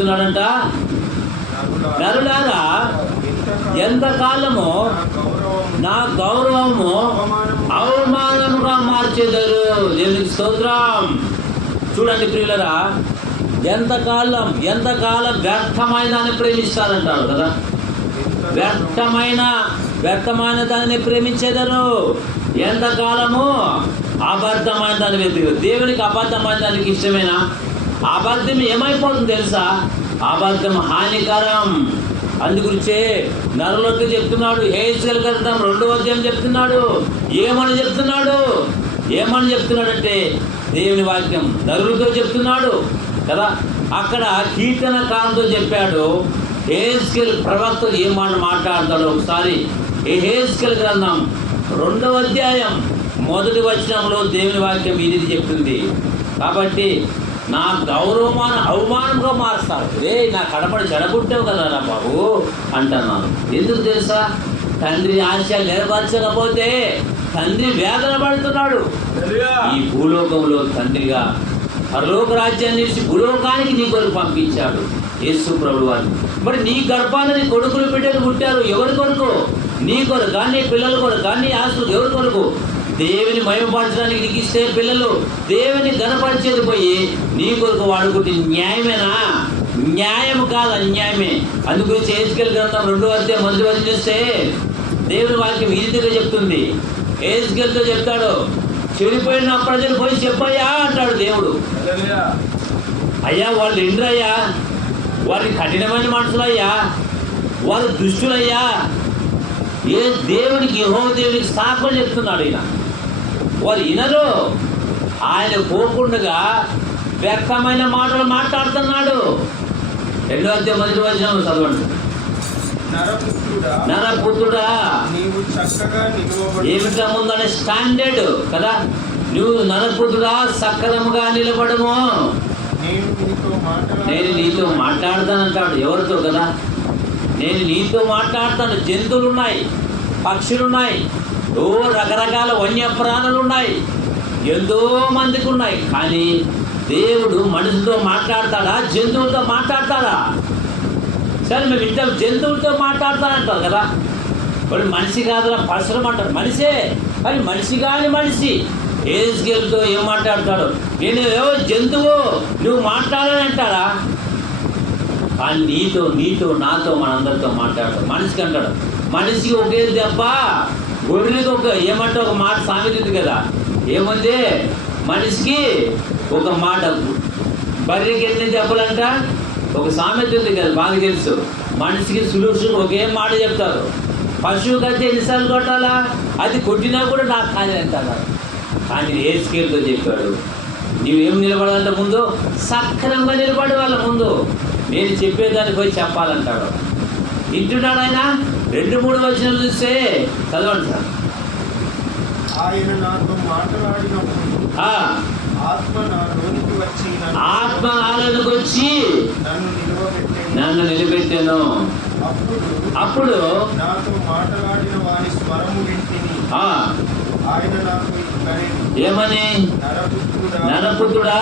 చెప్తున్నాడంట, నరులారా ఎంతకాలము నా గౌరవము అవమానముగా మార్చెదరు. దేవునికి స్తోత్రం. చూడండి ప్రియులరా, ఎంతకాలం వ్యర్థమైన దాన్ని ప్రేమిస్తారంటారు కదా. వ్యర్థమైన దానిని ప్రేమించేదరు. ఎంతకాలము అబద్ధమైన దాన్ని వెతుకు. దేవునికి అబద్ధమైన దానికి ఇష్టమేనా? అబద్ధం ఏమైపోతుంది తెలుసా? అబద్ధం హానికరం. అందుగురించే నరులకి చెప్తున్నాడు, హెజ్కేలు గ్రంథం 2వ అధ్యాయం చెప్తున్నాడు. ఏమని చెప్తున్నాడంటే దేవుని వాక్యం నరులతో చెప్తున్నాడు కదా. అక్కడ కీర్తనకారునితో చెప్పాడు. హెజ్కేలు ప్రవక్త ఏమని మాట్లాడతాడు ఒకసారి. హెజ్కేలు గ్రంథం 2వ అధ్యాయం 1వ వచనంలో దేవుని వాక్యం ఇది చెప్తుంది. కాబట్టి నా గౌరవమాన అవమానంగా మారుస్తారు. నా కడపడి చెడగొట్టావు కదా నా బాబు అంటున్నాను. ఎందుకు తెలుసా? తండ్రి ఆశ నెరవేర్చకపోతే తండ్రి వేదన పడుతున్నాడు. ఈ భూలోకంలో తండ్రిగా పరలోక రాజ్యాన్ని ఇచ్చి భూలోకానికి నీ కొరకు పంపించాడు యేసు ప్రభువు వారిని. మరి నీ గర్భాన్ని నీ కొడుకులు బిడ్డలు పుట్టారు. ఎవరి కొరకు? నీ కొరకు కానీ, పిల్లల కొరకు కానీ, ఆస్తులు ఎవరి కొరకు? దేవుని మహిమపరచడానికి నీకు ఇస్తే పిల్లలు దేవుని ఘనపరిచేది పోయి నీ కొరకు వాడుకుంటే న్యాయమేనా? న్యాయం కాదు, అన్యాయమే. అందుగురించి హెజ్కేలు గ్రంథం 2వ అధ్యాయం 1వ వచనం చూస్తే దేవుని వాక్యం ఈ రీతిగా చెప్తుంది. హెజ్కేలుతో చెప్తాడు, చెడిపోయిన ప్రజలు పోయి చెప్పయ్యా అంటాడు దేవుడు. అయ్యా వాళ్ళు ఎండ్రయ్యా, వారి కఠినమైన మనుషులయ్యా, వారు దుష్టులయ్యా. దేవునికి యెహోవా దేవునికి సాక్ష్యం చెప్తున్నాడు ఈయన. వారు వినరు. ఆయన పోకుండా వ్యక్తమైన మాటలు మాట్లాడుతున్నాడు. 2వ అధ్యాయం 1వ వచనం చదవండి. నరపుత్రుడా ఏమిటా ముందనే స్టాండర్డ్ కదా. నువ్వు నరపుత్రుడా సక్రమంగా నిలబడము, నేను నీతో మాట్లాడతానంటాడు. ఎవరితో కదా? నేను నీతో మాట్లాడతాను. జంతువులు ఉన్నాయి, పక్షులు ఉన్నాయి, రకరకాల వన్యప్రాణులు ఉన్నాయి, ఎంతో మందికి ఉన్నాయి. కానీ దేవుడు మనుషులతో మాట్లాడతాడా? జంతువులతో మాట్లాడతాడా? సరే మేము ఇంట్లో జంతువులతో మాట్లాడతానంటారు కదా. వాడు మనిషి కాదురా పరశురం అంటారు. మనిషే, కానీ మనిషి కాని మనిషి హెజ్కేలుతో ఏం మాట్లాడతాడు? నేను ఏవో జంతువు, నువ్వు మాట్లాడాలని అంటాడా? కానీ నీతో నాతో మనందరితో మాట్లాడతాడు. మనిషికి అంటాడు. మనిషికి ఒకే దెబ్బ, గొర్రెలకి ఏమంటే ఒక మాట సామెత ఉంది కదా. ఏముంది? మనిషికి ఒక మాట, బర్రెకి ఎన్ని దెబ్బలంట ఒక సామెత ఉంది కదా, బాగా తెలుసు. మనిషికి సులుసు ఒకే మాట చెప్తారు. పశువుకి అయితే ఎన్నిసార్లు కొట్టాలా? అది కొట్టినా కూడా నాకు కాదు అంటారు. కానీ హెజ్కేలుతో చెప్పాడు, నీవేం నిలబడాలంటే ముందు సక్రమంగా నిలబడి వాళ్ళ ముందు నేను చెప్పేదాన్ని పోయి చెప్పాలంటాడు. వింటున్నాడు ఆయన. 2-3 వచనాలు చూస్తే చదవండి సార్. ఆయన నాతో మాట్లాడినప్పుడు ఆత్మ నాలోనికి వచ్చి నన్ను నిలబెట్టాను. అప్పుడు నాతో మాట్లాడిన వారి స్వరము వింటిని. ఆయన నాకు ఏమని? నరపుత్రుడా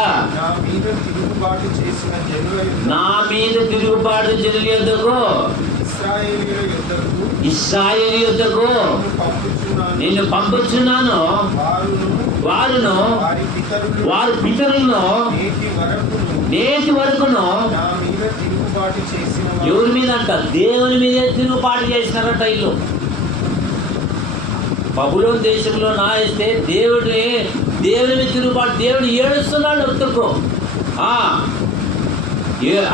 నా మీద తిరుగుబాటు జనుల యొద్దకు ఇశ్రాయేలు యొద్దకు నిన్ను పంపుచున్నాను. వారి పితరులను నేటి వరకును ఎవరి మీద అంట? దేవుని మీద తిరుగుబాటు చేసినారట ఇల్లు. బబులోను దేశంలో నాయిస్తే దేవుని మీద తిరుగుబాటు. దేవుడు ఏడుస్తున్నాడు ఒత్తుకు.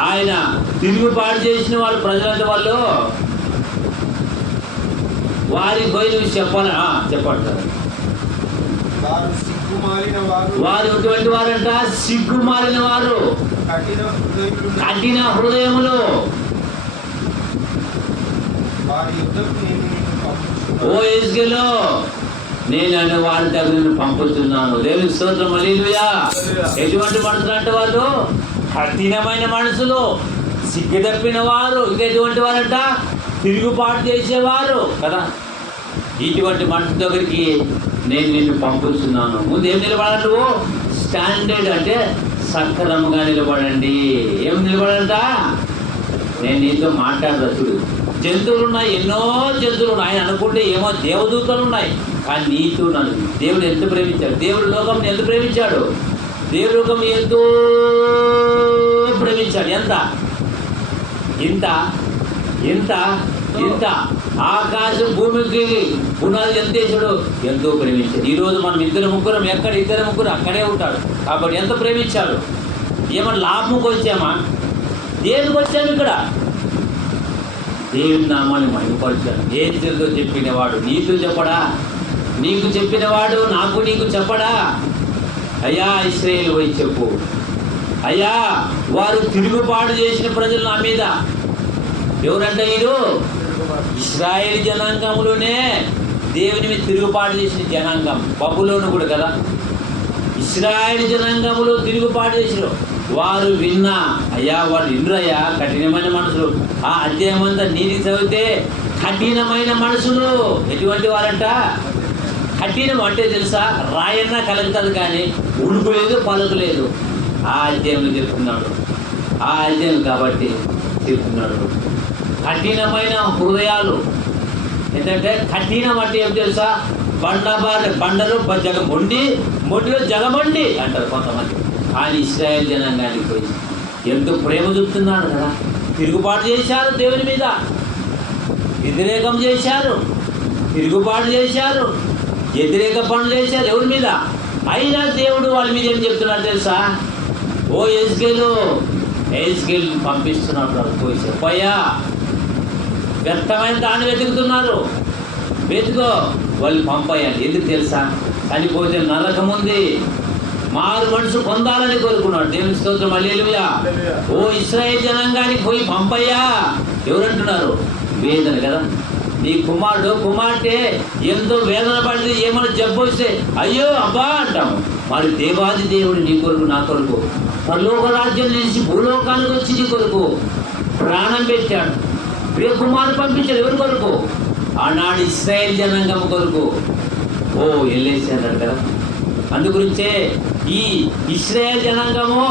ఆయన తిరుగుబాటు చేసిన వాళ్ళు ప్రజలంటే వాళ్ళు వారికి పోయి నువ్వు చెప్పండి. వారు ఎటువంటి వారంట? సిగ్గుమాలిన వారు, కఠిన హృదయములు. ఓ హెజ్కేలు, నేను వారి దగ్గర పంపుతున్నాను. దేవునికి స్తోత్రం. హల్లెలూయా. ఎటువంటి మనుషులు అంటే వాళ్ళు? కఠినమైన మనుషులు, సిగ్గు తప్పిన వారు. ఇంకెటువంటి వారంట? తిరుగుబాటు చేసేవారు కదా. ఇటువంటి మనుషుల దగ్గరికి నేను నిన్ను పంపుతున్నాను. ముందు ఏం నిలబడాలి నువ్వు? స్టాండర్డ్ అంటే సక్రమంగా నిలబడండి. ఏం నిలబడంట? నేను నీతో మాట్లాడదా చూడు. జంతువులు ఉన్నాయి, ఎన్నో జంతువులు ఉన్నాయి. ఆయన అనుకుంటే ఏమో దేవదూతలు ఉన్నాయి, కానీ నీతో నన్ను దేవుడు ఎంత ప్రేమించాడు. దేవుడు లోకం ఎంత ప్రేమించాడు. దేవుడు లోకం ఎంతో ప్రేమించాడు. ఎంత ఆకాశం భూమికి పునాది ఎంత వేసాడు, ఎంతో ప్రేమించాడు. ఈరోజు మనం ఇద్దరు ముగ్గురు అక్కడే ఉంటాడు. కాబట్టి ఎంత ప్రేమించాడు. ఏమన్నా లాభంకి వచ్చామా? దేనికి వచ్చాము? ఇక్కడ దేవుని నామాన్ని మహిమపరిచాడు. ఏది తెలుదో చెప్పినవాడు నీకు చెప్పడా? నీకు చెప్పినవాడు నాకు నీకు చెప్పడా? అయ్యా ఇశ్రాయేలు పోయి చెప్పు, అయ్యా వారు తిరుగుబాటు చేసిన ప్రజలు నా మీద. ఎవరంట వీరు? ఇశ్రాయేలు జనాంగంలోనే దేవుని మీద తిరుగుబాటు చేసిన జనాంగం. బబులోను కూడా కదా. ఇశ్రాయేలు జనాంగంలో తిరుగుబాటు చేసిన వారు విన్నా. అయ్యా వాళ్ళు వినరయ్యా, కఠినమైన మనుషులు. ఆ అధ్యాయం అంతా నీతి చదివితే కఠినమైన మనుషులు. ఎటువంటి వారంట? కఠినం అంటే తెలుసా? రాయన్నా కలుగుతుంది కానీ ఉడుకు లేదు, పలుకు లేదు. ఆ అధ్యాయంలో చెప్తున్నాడు. ఆ అధ్యాయం కాబట్టి చెప్తున్నాడు. కఠినమైన హృదయాలు. ఏంటంటే కఠినం అంటే ఏం తెలుసా? బండలు మొండిలో జగమండి అంటారు కొంతమంది. కానీ ఇశ్రాయేలు జనాంగానికి పోయి ఎంతో ప్రేమ చూపుతున్నాడు కదా. తిరుగుబాటు చేశారు, దేవుని మీద వ్యతిరేకం చేశారు, తిరుగుబాటు చేశారు, వ్యతిరేక పనులు చేశారు. ఎవరి మీద? అయినా దేవుడు వాళ్ళ మీద ఏం చెప్తున్నాడు తెలుసా? ఓ ఎస్కేలు పంపిస్తున్నాడు. పోయా వ్యర్థమైన దాన్ని వెతుకుతున్నారు, వెతుకో, వాళ్ళు పంపయ్యాలి. ఎందుకు తెలుసా? చనిపోతే నరకం ఉంది. మారు మనసు పొందాలని కోరుకున్నాడు. దేవుని స్తోత్రం, హల్లెలూయా. ఓ ఇశ్రాయేలు జనాంగానికి పోయి పంపయ్యా. ఎవరంటున్నారు? వేదన కదా. నీ కుమార్తె ఎంతో వేదన పడితే, ఏమైనా జబ్బు వస్తే అయ్యో అబ్బా అంటాము. మరి దేవాది దేవుడు నీ కొరకు, నా కొరకు పరలోక రాజ్యం నుంచి భూలోకానికి వచ్చి నీ కొరకు ప్రాణం పెట్టాడు. ప్రియ కుమారుడు పంపించాడు. ఎవరి కొరకు? ఆనాడు ఇశ్రాయేలు జనాంగం కొరకు. ఓ వెళ్ళేసాడు కదా. అందుగురించే ఈ ఇశ్రాయేలు జనాంగము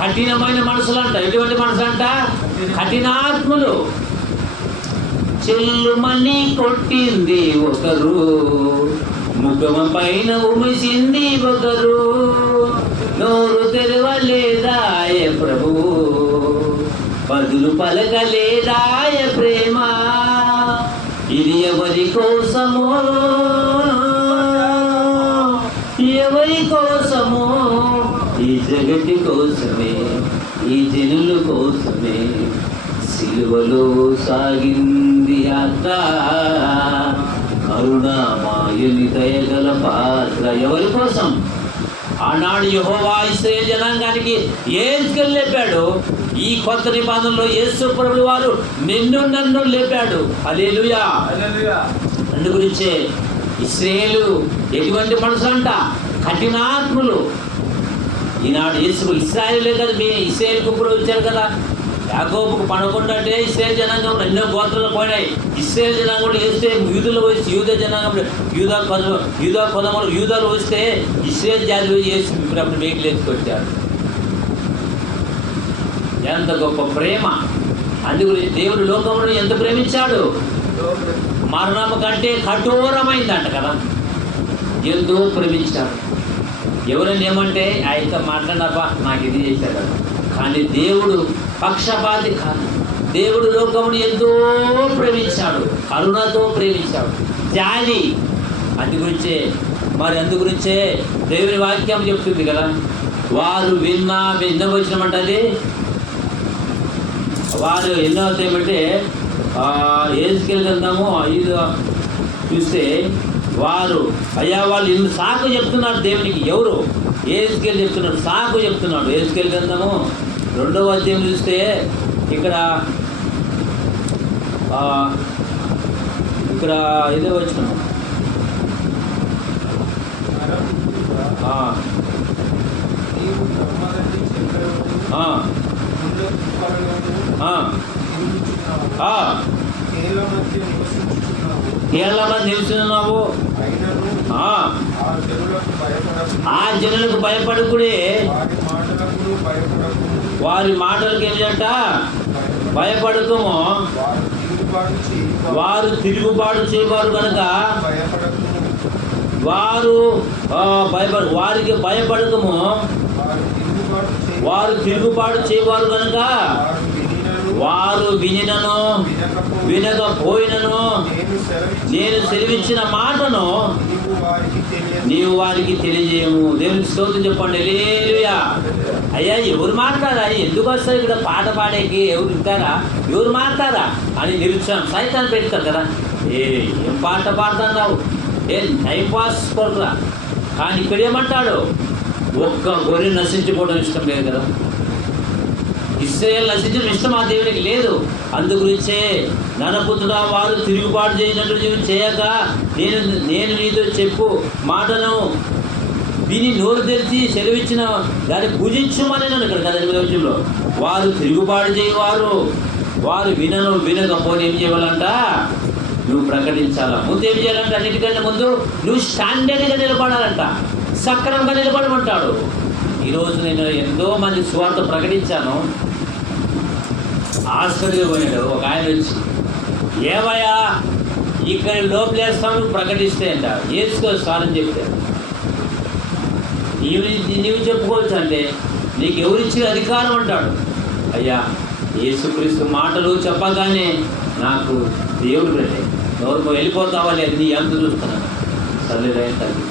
కఠినమైన మనసులు అంట. ఎటువంటి మనసు అంట? కఠినాత్ములు. చెల్లుమని కొట్టింది ఒకరు, ముఖమ పైన ఉమిసింది ఒకరు, నోరు తెరవలేదాయ ప్రభు, బదులు పలకలేదాయ ప్రేమ. ఇది ఎవరి కోసమో, ఎవరి కోసమో? ఈ జగతి కోసమే, ఈ జనుల కోసమే సిలువలో సాగింది యాత్ర. కరుణామాయుని దయగల పాత్ర. ఎవరి కోసం? ఆనాడు యెహోవా ఇశ్రాయేలు జనాంగానికి ఏజ్కెళ్ళి లేపాడు. ఈ కొత్త నిబంధనలో యేసు ప్రభువు వారు నన్ను లేపాడు. హల్లెలూయా. అందు గురించే ఇశ్రాయేలు ఎటువంటి మనసు అంట? కఠినాత్ములు. ఈనాడు ఇశ్రాయేలే కదా. మీ ఇశ్రాయేలుకు కూడా వచ్చారు కదా. యాకోబుకు 11 అంటే ఇశ్రాయేలు జనాంగంలో ఎన్నో గోత్రాలు పోయినాయి. ఇశ్రాయేలు జనాంగంలో వేస్తే యూదులు వస్తే యూద జనాంగంలో యూదాలు వస్తే ఇశ్రాయేలు జాతిలో చేసి ఇప్పుడు అప్పుడు మేకులు ఎత్తుకొచ్చారు. ఎంత గొప్ప ప్రేమ. అందుగురించి దేవుడు లోకంలో ఎంత ప్రేమించాడు. మరణం కంటే కఠోరమైందంట కదా. ఎంతో ప్రేమించాడు. ఎవరైనా ఏమంటే ఆయనతో మాట్లాడబ్బా నాకు ఇది చేశాడు కదా. కానీ దేవుడు పక్షపాతి కాదు. దేవుడు లోకమును ఎంతో ప్రేమించాడు, కరుణతో ప్రేమించాడు, జాలి. అందుగురించే దేవుని వాక్యం చెప్తుంది కదా. వారు విన్నవచ్చినమంటది. వారు ఎన్నో ఏమంటే ఏజ్కేలు గ్రంథము 5 చూస్తే వారు అయ్యా వాళ్ళు ఇల్లు సాకు చెప్తున్నారు దేవునికి. ఎవరు? ఏజ్కేలు చెప్తున్నాడు, సాకు చెప్తున్నాడు. ఏజ్కేలు గ్రంథము 2వ అధ్యాయం చూస్తే ఇక్కడ ఇదే వచ్చినాము. కేరళ నిలుస్తున్నావు. ఆ జనులకు భయపడుకుడే వారి మాటలకి ఏమిటంట? భయపడకము. వారు తిరుగుబాటు చేయవారు కనుక వారికి భయపడకము. వారు తిరుగుబాటు చేయవారు కనుక వారు వినకపోయినను నేను సెలవిచ్చిన మాటను నీవు వారికి తెలియజేయము. దేవునికి స్తోత్రం చెప్పండి. హల్లెలూయా. అయ్యా, ఎవరు మాట్లాడా? ఎందుకు వస్తారు ఇక్కడ పాట పాడేకి? ఎవరు ఉంటారా? ఎవరు మాట్లాడా అని నిరుత్సాహం సైతాన్ని పెడతారు కదా. ఏం పాట పాడుతున్నావు? ఏం టైంపాస్ కొరకురా. కానీ ఇక్కడ ఏమంటాడు? ఒక్క గొర్రె నశించుకోవడం ఇష్టం లేదు కదా. ఇశ్రాయేలు నశించడం ఇష్టం ఆ దేవునికి లేదు. అందుగురించే నరపుత్రుడా, వారు తిరుగుబాటు చేయనట్లు నీవు చేయక నేను నీతో చెప్పు మాటను విని నోరు తెరిచి సెలవిచ్చిన దాన్ని పూజించమని నన్ను ఇక్కడ కదా విషయంలో. వారు తిరుగుబాటు చేయవారు. వారు వినకపోతే ఏం చేయాలంట? నువ్వు ప్రకటించాలా. ముందు ఏం చేయాలంటే అన్నిటికంటే ముందు నువ్వు స్టాండర్డ్గా నిలబడాలంట. సక్రమంగా నిలబడమంటాడు. ఈరోజు నేను ఎంతో మంది సువార్త ప్రకటించాను. హాస్పిటల్కి పోయాడు ఒక ఆయన వచ్చి, ఏమయ్యా ఇక్కడ లోపలేస్తాను ప్రకటిస్తే అంట. వేసుకో సార్ అని చెప్తాడు. నీవు చెప్పుకోవచ్చు అంటే నీకు ఎవరిచ్చిన అధికారం అంటాడు. అయ్యా, యేసుక్రీస్తు మాటలు చెప్పగానే నాకు దేవుడు పెట్టే నోరుకు వెళ్ళిపోతావా లేదు, నీ అంత చూస్తున్నాను. సర్లేదైన తగ్గి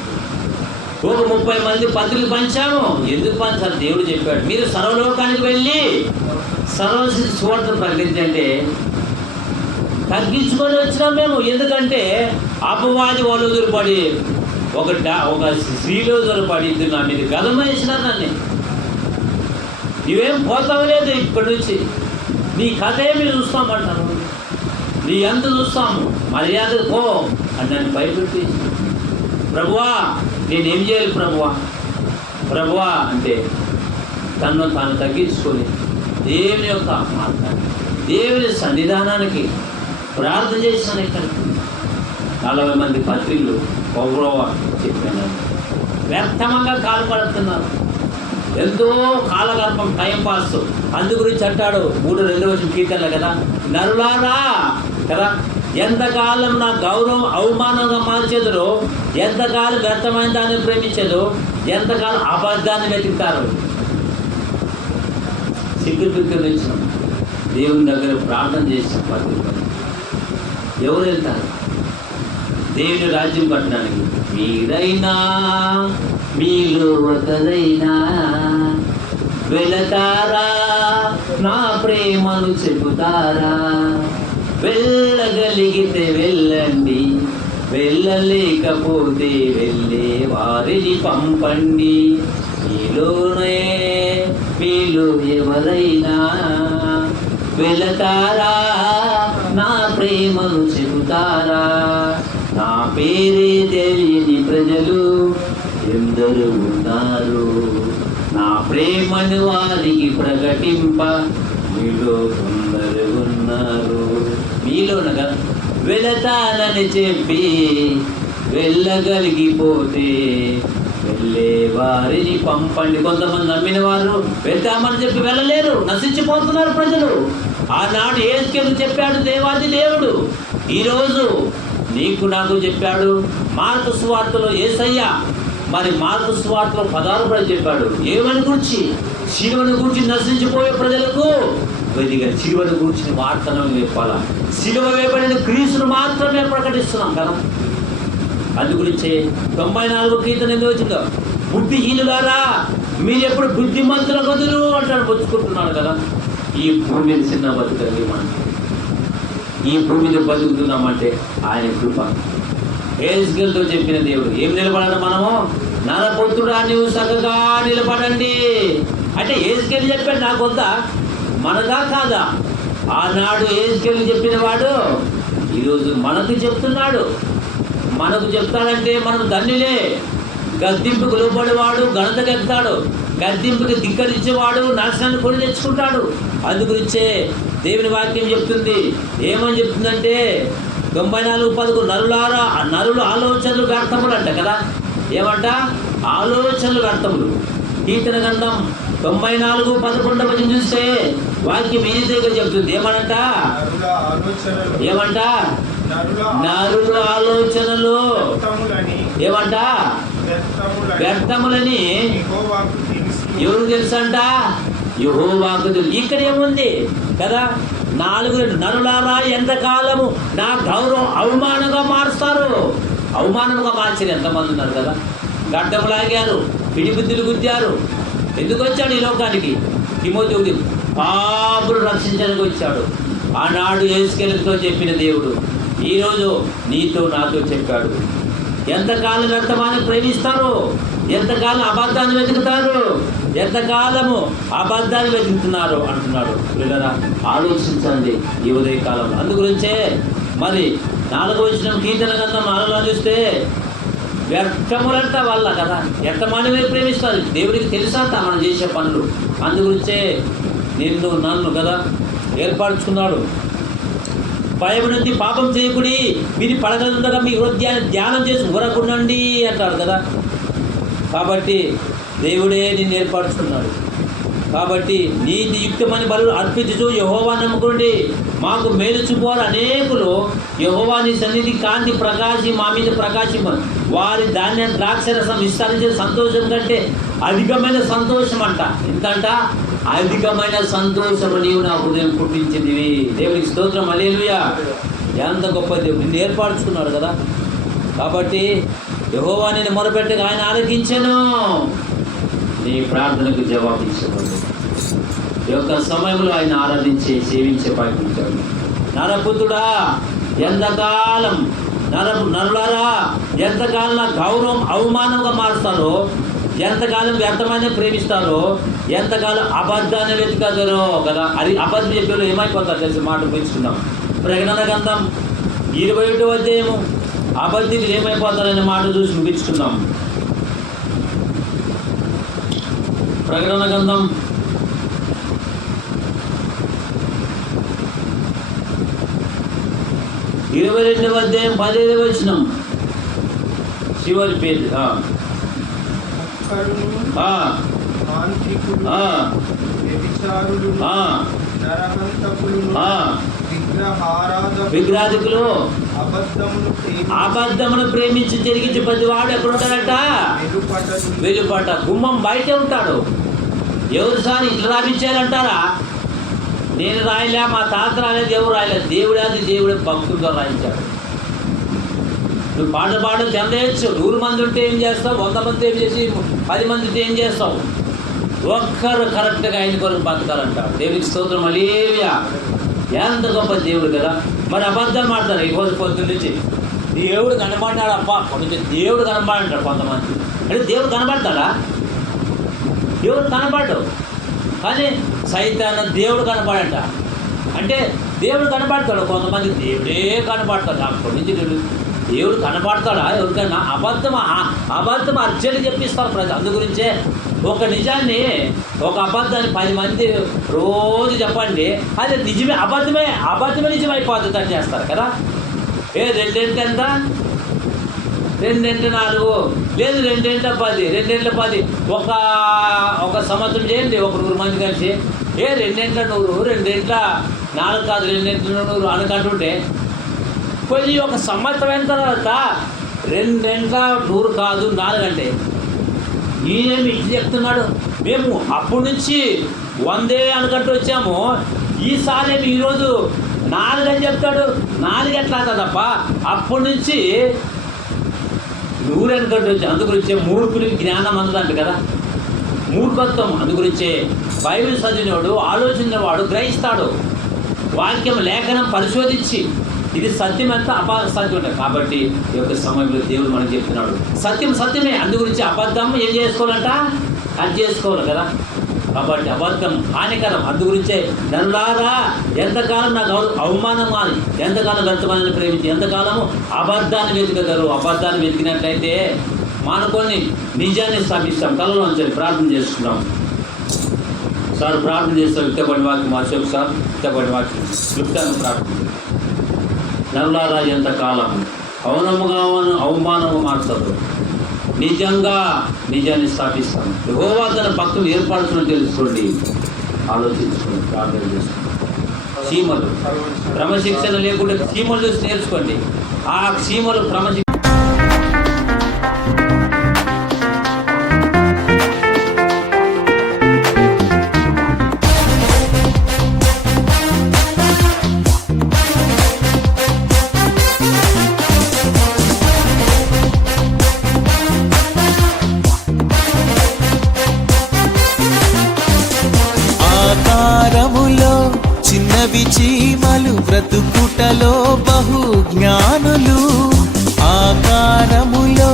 ఒక 30 మంది పత్రికలు పంచాము. ఎందుకు పంచారు? దేవుడు చెప్పాడు, మీరు సర్వలోకానికి వెళ్ళి సర్వశిష్య సువార్త ప్రకటించంటే తగ్గించుకొని వచ్చినాం మేము. ఎందుకంటే అపవాది వాళ్ళు దొరిపడి ఒక స్త్రీలో దొరపడి నా మీద గదమ వేసినారు నన్ను. నువ్వేం పోతావు లేదు ఇప్పటి నుంచి, నీ కథ ఏమి చూస్తామంటాను, నీ ఎంత చూస్తాము, మర్యాద పో అని నన్ను భయపెట్టి, ప్రభువా నేనేం చేయాలి ప్రభువా అంటే తను తాను తగ్గించుకొని దేవుని యొక్క మాట్లాడి దేవుని సన్నిధానానికి ప్రార్థన చేశాను. ఇక్కడికి 40 మంది పత్రికలు పౌరవ చెప్పాను. వ్యర్థమంగా కాలుపడుతున్నారు. ఎంతో కాలగర్భం, టైంపాస్. అందు గురించి అంటాడు 3:2 కీర్తనలు కదా, నరులారా కదా, ఎంతకాలం నా గౌరవం అవమానంగా మార్చేదరో, ఎంతకాలం వ్యర్థమైన దాన్ని ప్రేమించేదో, ఎంతకాలం అబద్ధాన్ని వెతుకుతారు. సిగ్గుపిక్కులు నుంచి దేవుని దగ్గర ప్రార్థన చేసిన పత్రిక ఎవరు వెళ్తారు? దేవుని రాజ్యం కట్టడానికి. మీరైనా మీలో ఒకరైనా వెళతారా? నా ప్రేమను చెబుతారా? వెళ్ళగలిగితే వెళ్ళండి, వెళ్ళలేకపోతే వెళ్ళే వారిని పంపండి. మీలో ఎవరైనా వెళతారా? నా ప్రేమను చెబుతారా? నా పేరే తెలియని ప్రజలు ఎందరు ఉన్నారు. నా ప్రేమను వారికి ప్రకటింప మీలో కొందరు ఉన్నారు. మీలోనగా వెళతానని చెప్పి వెళ్ళగలిగిపోతే వెళ్ళే వారిని పంపండి. కొంతమంది నమ్మిన వారు వెళ్తామని చెప్పి వెళ్ళలేరు, నశించిపోతున్నారు ప్రజలు. ఆనాడు యేసుకేలు చెప్పాడు దేవాది దేవుడు. ఈరోజు నీకు నాకు చెప్పాడు మార్కు సువార్తలో యేసయ్య. మరి మార్కు సువార్తలో 16 చెప్పాడు ఏమని గురించి? శిలువను గురించి నశించిపోయే ప్రజలకు కొద్దిగా శిలువను గురించి వార్తను చెప్పాలా. శిలువ వేయబడిన క్రీస్తును మాత్రమే ప్రకటిస్తున్నాం కదా. అందు గురించి 94 కీర్తన ఎందుకు వచ్చిందో, బుద్ధిహీనులారా మీరు ఎప్పుడు బుద్ధిమంతుల బదులు అంటాడు, పుచ్చుకుంటున్నాడు కదా. ఈ భూమి మీద చిన్న బతుకండి మనం, ఈ భూమి మీద బతుకుతున్నామంటే ఆయన కృప. హెజ్కేలుతో చెప్పిన దేవుడు ఏం నిలబడాలి? మనము నరపుత్రుడా నీవు చక్కగా నిలబడండి అంటే హెజ్కేలు చెప్పాడు. నాకు వద్దా? మనదా కాదా? ఆనాడు హెజ్కేలు చెప్పిన వాడు ఈరోజు మనకు చెప్తున్నాడు. మనకు చెప్తాడంటే మనం ధన్యులే. గద్దింపుకు లోబడేవాడు ఘనతకెత్తాడు, గద్దింపుకి ధిక్కరించేవాడు నాశనాన్ని కొని తెచ్చుకుంటాడు. అందుగురించే దేవుని వాక్యం చెప్తుంది. ఏమని చెప్తుందంటే 94:11 నరులారా, నరులు ఆలోచనలు వ్యర్థములు అంట కదా. ఏమంట? ఆలోచనలు వ్యర్థములు. కీర్తన గ్రంథం 94:11 చూస్తే వాక్యం ఈజీగా చెప్తుంది. ఏమనంట? నరుల ఆలోచనలు ఏమంట? నరుల ఆలోచనలు ఏమంట? వ్యర్థములని యెహోవాకు తెలుసు. ఎవరు తెలుసంట? యెహోవాకు తెలుసు. ఇక్కడ ఏముంది కదా? 4 నరులారా ఎంతకాలము నా గౌరవం అవమానంగా మారుస్తారు. అవమానంగా మార్చారు ఎంతమంది ఉన్నారు కదా? గడ్డం లాగారు, పిడిబుద్ధులు గుద్దారు. ఎందుకు వచ్చాడు ఈ లోకానికి? తిమోతికి పాపులు రక్షించడానికి వచ్చాడు. ఆనాడు యేసుకెళ్ళతో చెప్పిన దేవుడు ఈరోజు నీతో నాతో చెప్పాడు. ఎంతకాలం వ్యర్థమాన్ని ప్రేమిస్తారు, ఎంతకాలం అబద్ధాన్ని వెతుకుతారు, ఎంతకాలము అబద్ధాన్ని వెతుకుతున్నారు అంటున్నాడు. పిల్లరా, ఆలోచించండి ఈ ఉదయకాలంలో. అందుగురించే మరి 4వ వచనం కీర్తన గ్రంథం 4లో చూస్తే వ్యర్థములంట వల్ల కదా ఎంతమంది మీరు ప్రేమిస్తారు. దేవుడికి తెలుసంట మనం చేసే పనులు. అందుగురించే నిన్ను నన్ను కదా ఏర్పరచుకున్నాడు. భయం నుంచి పాపం చేయకుడి, మీరు పడగలుగుతాగా మీ హృదయాన్ని ధ్యానం చేసి ఊరకుండండి అంటాడు కదా. కాబట్టి దేవుడే నిన్ను ఏర్పరచుకున్నాడు. కాబట్టి నీతి యుక్తమైన బలులు అర్పించుచు యెహోవా నమ్ముకోండి. మాకు మేలు చూపువారు అనేకులు యెహోవాని సన్నిధి కాంతి ప్రకాశి మా మీద ప్రకాశి వారి ధాన్యం ద్రాక్షరసం విస్తరించే సంతోషం కంటే అధికమైన సంతోషం అంట. ఎందుకంట? అధికమైన సంతోషము నీవు నా హృదయం పుట్టించింది. దేవునికి స్తోత్రం, హల్లెలూయా. ఎంత గొప్ప దేవుడు నిన్ను ఏర్పరచుకున్నాడు కదా. కాబట్టి యెహోవా నిన్ను మొరపెట్టగా ఆయన ఆలకించెను, నీ ప్రార్థనకు జవాబిచ్చాడు. ఈ యొక్క సమయంలో ఆయన ఆరాధించే సేవించే పాటించాడు. నరపుత్రుడా ఎంతకాలం నరులారా ఎంతకాలం నా గౌరవం అవమానంగా మారుస్తారో, ఎంతకాలం వ్యర్థమైన ప్రేమిస్తారో, ఎంతకాలం అబద్ధాన్ని వెతుకుతారో కదా. అది అబద్ధం చెప్పేలో ఏమైపోతారు తెలిసి మాట పెంచుకుందాం. ప్రకటన గ్రంథం 21వ అధ్యాయము అబద్ధికులు ఏమైపోతారనే మాట చూసి ముగించుకుందాం. ప్రకటన గ్రంథం 22వ అధ్యాయం 15వ వచనం చివరి పేరు. విగ్రహాదికులు అబద్ధమును ప్రేమించి జరిగించి ప్రతివాడు ఎక్కడ ఉంటాడట? వెలుపట, గుమ్మం బయటే ఉంటాడు. ఎవరు సార్ ఇట్లా రాయించారంటారా? నేను రాయలే, మా తాత రాయలేదు, ఎవరు రాయలేదు. దేవుడే, అది దేవుడే భక్తులతో రాయించాడు. నువ్వు పాట చెందేయచ్చు. 100 మంది ఉంటే ఏం చేస్తావు? 100 మంది ఏం చేసి 10 మందితో ఏం చేస్తావు? ఒక్కరు కరెక్ట్గా ఆయన కొరకు బతకాలంటాడు. దేవునికి స్తోత్రం, హల్లెలూయా. ఎంత గొప్ప దేవుడు కదా. మరి అబద్ధాలు మాడతారు ఈ రోజు పొద్దున్న నుంచి. దేవుడు కనబడ్డాడు అప్ప, కొంచెం దేవుడు కనబడంటాడు కొంతమంది. అంటే దేవుడు కనబడతాడా? దేవుడు కనబడ్డాడు, కానీ సైతాన దేవుడు కనబడంట. అంటే దేవుడు కనబడతాడు కొంతమంది, దేవుడే కనబడతాడు. అప్పటి నుంచి దేవుడు కనబడతాడా ఎవరికైనా? అబద్ధం అర్జెంట్ చెప్పిస్తారు ప్రజలు. అందు గురించే ఒక నిజాన్ని, ఒక అబద్ధాన్ని 10 మంది రోజు చెప్పండి, అది నిజమే అబద్ధమే నిజమైపోతుంది అని చేస్తారు కదా. 2 ఎంత? 2 4 లేదు, 2 10 ఒక సంవత్సరం చేయండి. ఒక 100 మంది కలిసి 2 100, 2 4 కాదు 2 100 అనుకుంటుంటే పోయి ఒక సంవత్సరం అయిన తర్వాత 2 100 కాదు 4 అంటే ఈయనేమి ఇట్లా చెప్తున్నాడు. మేము అప్పటి నుంచి 100 అనుకుంటూ వచ్చాము, ఈసారి ఏమి ఈరోజు 4 అని చెప్తాడు. 4 ఎట్లా తప్ప అప్పటి నుంచి 100 అనుకుంటూ వచ్చాము. అందుగురించే మూర్ఖులకి జ్ఞానం అందదంట కదా, మూర్ఖత్వం. అందుగురించే బైబిల్ చదివినవాడు, ఆలోచించినవాడు గ్రహిస్తాడు. వాక్యం లేఖనం పరిశోధించి ఇది సత్యం ఎంత అసత్యం ఉంటుంది. కాబట్టి ఈ యొక్క సమయంలో దేవుడు మనకు చెప్తున్నాడు సత్యం సత్యమే. అందుగురించి అబద్ధం ఏం చేసుకోవాలంట? అది చేసుకోవాలి కదా. కాబట్టి అబద్ధం హానికరం. అందుగురించే నరులారా ఎంతకాలం నాకు అవమానం కానీ, ఎంతకాలం వ్యర్థమానాన్ని ప్రేమించి, ఎంతకాలము అబద్ధాన్ని వెతుకుతారు. అబద్ధాన్ని వెతికినట్లయితే మానుకొని నిజాన్ని స్థాపిస్తాం. కళ్ళలో ఉంచాలి. ప్రార్థన చేసుకుంటాం సార్. ప్రార్థన చేస్తాం. యుక్తపడి వాక్యం మార్చోకు సార్. యుక్తపడి వాక్యం యుక్తాన్ని ప్రార్థన. నరులారా ఎంతకాలం అవమానము మారుతారు. నిజంగా నిజాన్ని స్థాపిస్తాను. యెహోవా తన భక్తులు ఏర్పడుతుందని తెలుసుకోండి, ఆలోచించుకోండి, ప్రార్థన చేసుకోండి. సీమలు క్రమశిక్షణ లేకుండా సీమలు చూసి నేర్చుకోండి. ఆ సీమలు క్రమశిక్షణ ఆకారములో చిన్నవి చీమలు, బ్రతుకుటలో బహు జ్ఞానులు. ఆకారములో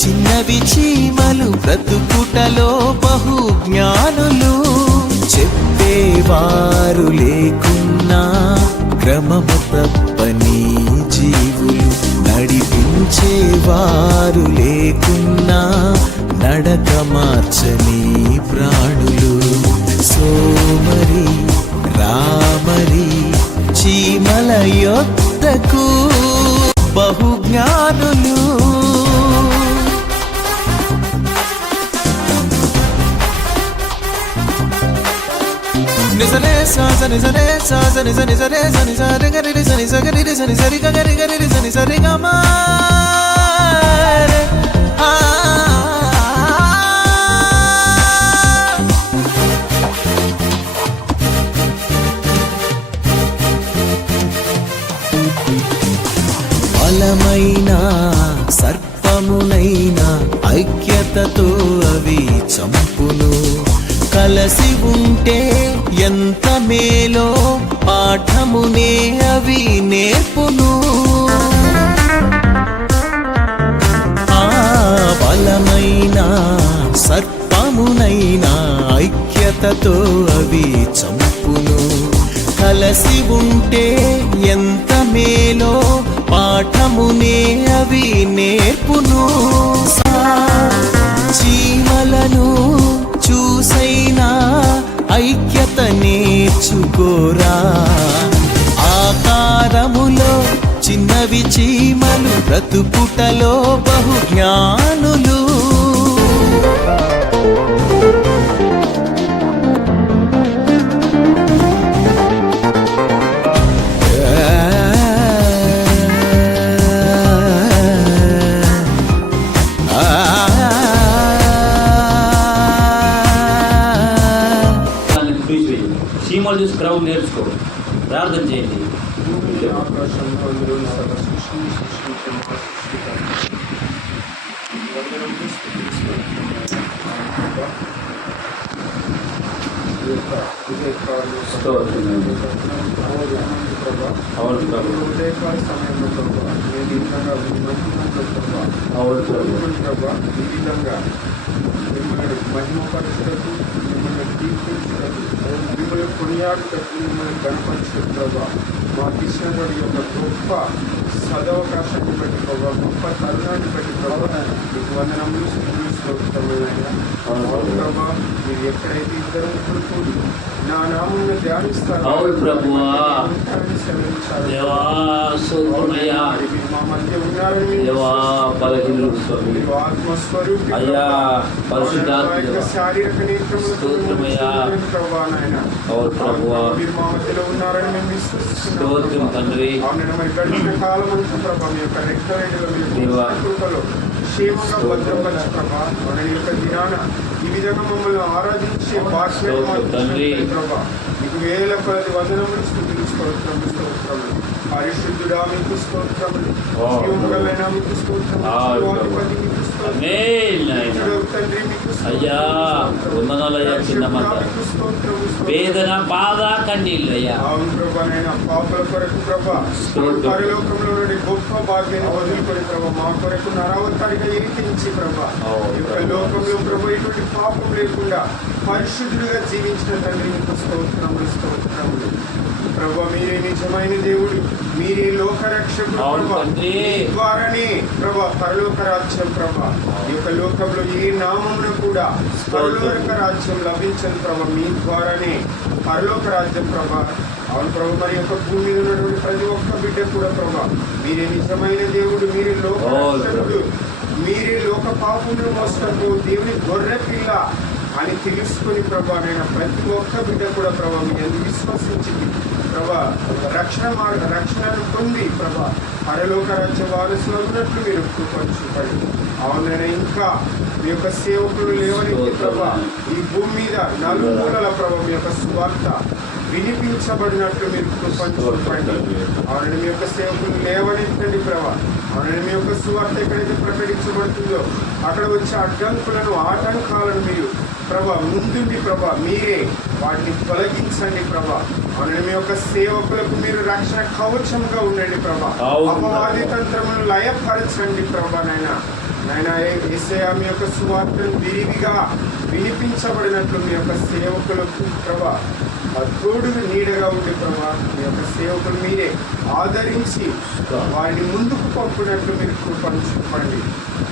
చిన్నవి చీమలు, బ్రతుకుటలో బహు జ్ఞానులు. చెప్పేవారు లేకున్నా క్రమము తప్పని జీవులు, నడిపించేవారు లేకున్నా నడక మార్చని ప్రాణులు. సోమరి రామరి చీమల యొద్దకు బహుజ్ఞానులు. నిజరే సాజ నిజరే సాజ నిజ నిజరే సని సరి గరి సని సగరి సని సరి గరి గరి సని సరి గమా బలమైన సర్పమునైనా ఐక్యతతో అవి చంపును. కలసి ఉంటే ఎంత మేలో పాఠమునే అవి నేర్పును. ఆ బలమైన సర్పమునైనా ఐక్యతతో అవి చంపును. కలసి ఉంటే ఎంత మేలో పాఠమునే అవి నేర్పును. చీమలను చూసైనా ఐక్యత నేర్చుకోరా. ఆకారములో చిన్నవి చీమలు, బ్రతుకుటలో బహు జ్ఞానులు. సీమలు చూసి క్రమం నేర్చుకో, ప్రార్థన చేయండి. భూమిని ఆకాశంలో అందులోని సకల సృష్టిని సృష్టించిన వందనములు స్తుతిస్తున్నాను. ఈ యొక్క ఉదయకాల ప్రభా, అవును ప్రభు, ఉదయకాల సమయంలో ప్రభా నేను ఈ విధంగా మహిమలో ప్రభా ప్రభా ఈ విధంగా మిమ్మల్ని మహిమపరచుటకు, మిమ్మల్ని కీర్తించుటకు, మిమ్మల్ని కొనియాడుటకు, మిమ్మల్ని గణపరచుటకు ప్రభా మాకు ఇచ్చినటువంటి యొక్క గొప్ప సదవకాశాన్ని బట్టి ప్రభా, గొప్ప తరుణాన్ని బట్టి ప్రభా మీకు వందనములు స్తుతిస్తున్నాను. ప్రభా మీరు ఎక్కడైతే ఇద్దరు ముగ్గురు కూడి నా నామమును ధ్యానిస్తారు మీరు మా మధ్య ఉన్నారని మీరు ఆత్మస్వరూపి శారీరక నేత్రములతో ప్రభా నాయన మీరు మా మధ్యలో ఉన్నారని మేము విశ్వసిస్తున్నాం. మరి గడిచిన కాలం అంతా ప్రభా మీ యొక్క రెక్కలో క్షేమంగా భద్రపరచు ప్రభా. మన యొక్క దినాన ఈ విధంగా మమ్మల్ని ఆరాధించే భాషలో ప్రభా మీకు వేల కొలది వందనములు స్తుతులు స్తోత్రములు స్తోత్రములు. పరిశుద్ధుడా మీకు స్తోత్రములు, జీవముగలైన మీకు స్తోత్రములు, సర్వాధిపతి మీకు స్తోత్రములు, తండ్రి మీకు వేదన బాధ కన్నీళ్ళయ్యా. అవును ప్రభా నైనా పాపల కొరకు ప్రభా పరలోకంలో నుండి గొప్ప భాగ్యాన్ని వదులుకొని ప్రభా మా కొరకు నరవతారిగా ఏకించి ప్రభా ఈ యొక్క లోకంలో ప్రభా ఇటువంటి పాపం లేకుండా పరిశుద్ధుడిగా జీవించిన తండ్రి మీకు స్తోత్రములు స్తోత్రములు. ప్రభా మీరే నిజమైన దేవుడు, మీరే లోకరక్షకుడు ప్రభా. మీ ద్వారానే ప్రభా పరలోక రాజ్యం ప్రభా. ఈ యొక్క లోకంలో ఏ నామమున కూడా పరలోక రాజ్యం లభించదు ప్రభా, మీ ద్వారానే పరలోక రాజ్యం ప్రభా. అవును ప్రభు, మరి యొక్క భూమి మీద ఉన్నటువంటి ప్రతి ఒక్క బిడ్డ కూడా ప్రభా మీరే నిజమైన దేవుడు, మీరే లోకరక్షకుడు. మీరే లోక పాపమును మోసుకుంటూ దేవుని గొర్రె పిల్ల అని తెలుసుకొని ప్రభా నేను ప్రతి ఒక్క బిడ్డ కూడా ప్రభా మీ యందు విశ్వసించింది ప్రభా రక్షణను పొంది ప్రభా పరలోక రాజ్య వారసులు ఉన్నట్లు మీరు కృపంచుకోండి. అవునైనా ఇంకా మీ యొక్క సేవకులు లేవనెత్తి ప్రభా ఈ భూమి మీద నలుమూలల ప్రభా మీ యొక్క సువార్త వినిపించబడినట్లు మీరు కృపంచుకోండి. అవునండి మీ యొక్క సేవకులు లేవనెత్తండి ప్రభా. అవునండి మీ యొక్క సువార్త ఎక్కడైతే ప్రకటించబడుతుందో అక్కడ వచ్చే అడ్డంకులను ఆటంకాలను మీరు ప్రభా ముందుండి ప్రభా మీరే వాటిని తొలగించండి ప్రభా. అవునండి మీ యొక్క సేవకులకు మీరు రక్షణ కవచంగా ఉండండి ప్రభా. అపవాది తంత్రములను లయపరచండి ప్రభా. నాయన యేసయ్యా మీ యొక్క సువార్తను విరివిగా వినిపించబడినట్లు మీ యొక్క సేవకులకు ప్రభా తోడుగా నీడగా ఉండి ప్రభా మీ యొక్క సేవకులు మీరే ఆదరించి వారిని ముందుకు పంపినట్లు మీరు కృపంచుకోండి.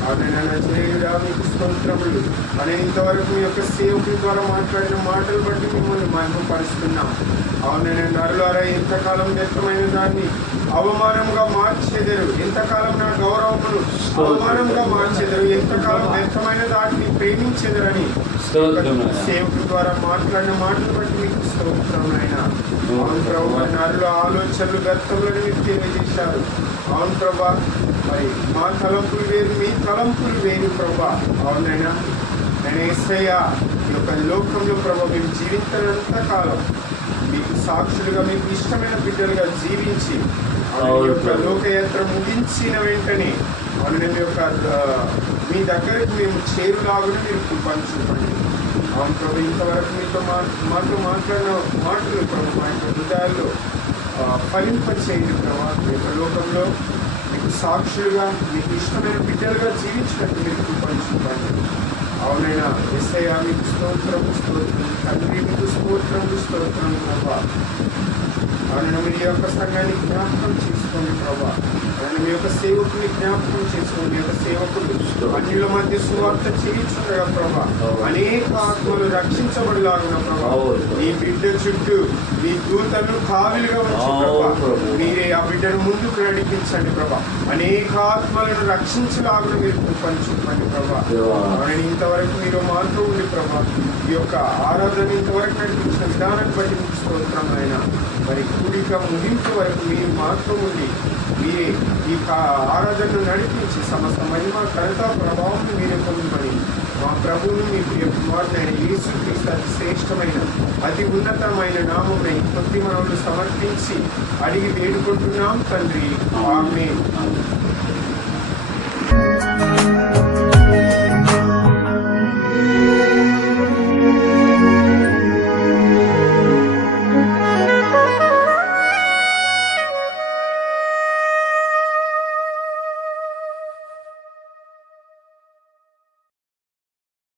అవునైనా చేయడా మీకు స్తోత్రములు అని ఇంతవరకు మీ యొక్క సేవకుల ద్వారా మాట్లాడిన మాటలు బట్టి మిమ్మల్ని మహిమపరుస్తున్నాం. అవునైనా నరులారా ఎంతకాలం వ్యక్తమైన దాన్ని అవమానంగా మార్చేదరు, ఎంతకాలం నా గౌరవమును అవమానంగా మార్చేదరు, ఎంతకాలం వ్యక్తమైన దాన్ని ప్రేమించేదరని సేవకుల ద్వారా మాట్లాడిన మాటలు బట్టి మీకు స్తోత్రం నాయన. అవును ప్రభా నరుల ఆలోచనలు వ్యర్థములను మీరు తెలియజేశారు. అవును ప్రభా మరి మా తలంపులు వేరు మీ తలంపులు వేరు ప్రభా. అవునైనా నేను యేసయ్య ఈ యొక్క లోకంలో ప్రభా మేము జీవించినంత కాలం మీకు సాక్షులుగా మీకు ఇష్టమైన బిడ్డలుగా జీవించి మీ యొక్క లోకయాత్ర ముగించిన వెంటనే అవును మీ యొక్క మీ దగ్గరికి మేము చేరులాగున మీరు పంచుకోండి. అవును ప్రభు ఇంతవరకు మాతో మాట్లాడిన మాటలు ప్రభు మా యొక్క హృదయాల్లో ఫలింపచేయండి ప్రభా. మీ యొక్క లోకంలో మీకు సాక్షులుగా మీకు ఇష్టమైన బిడ్డలుగా జీవించినట్టు మీరు పంచుకోండి. అవునైనా యేసయ్యా మీకు స్తోత్రం తండ్రి మీకు స్తోత్రం ప్రభా. అవునైనా మీ యొక్క సంఘాన్ని జ్ఞాపకం చేసుకోండి ప్రభా. ఆయన మీ యొక్క సేవకుని జ్ఞాపకం చేసుకోండి. మీ యొక్క సేవకులు అన్యుల మధ్య సువార్త చేయించుండగా ప్రభా అనేక ఆత్మలు రక్షించబడలాగున ప్రభా ఈ బిడ్డ చుట్టూ మీ దూతలను కావిలుగా వచ్చి ప్రభా మీరే ఆ బిడ్డను ముందుకు నడిపించండి ప్రభా. అనేక ఆత్మలను రక్షించలాగున మీరు పంచుకోండి ప్రభా. ఆయన ఇంతవరకు మీరు మాత్రం ఉండి ప్రభా ఈ యొక్క ఆరాధన ఇంతవరకు నడిపించిన విధానాన్ని బట్టి మీకు స్తోత్రం అయినా మరి కూడిక ముగింపు వరకు మీరు మాత్రం ఉండి మీరే ఈ ఆరాధనను నడిపించి సమస్త మహిమ ఘనత ప్రభావం మీరే పొందుమని మా ప్రభువును మీ ప్రియ కుమారుడైన యేసుక్రీస్తు అతి శ్రేష్టమైన అతి ఉన్నతమైన నామమున ఈ కొద్ది మనవులు సమర్పించి అడిగి వేడుకుంటున్నాం తండ్రి. ఆమేన్.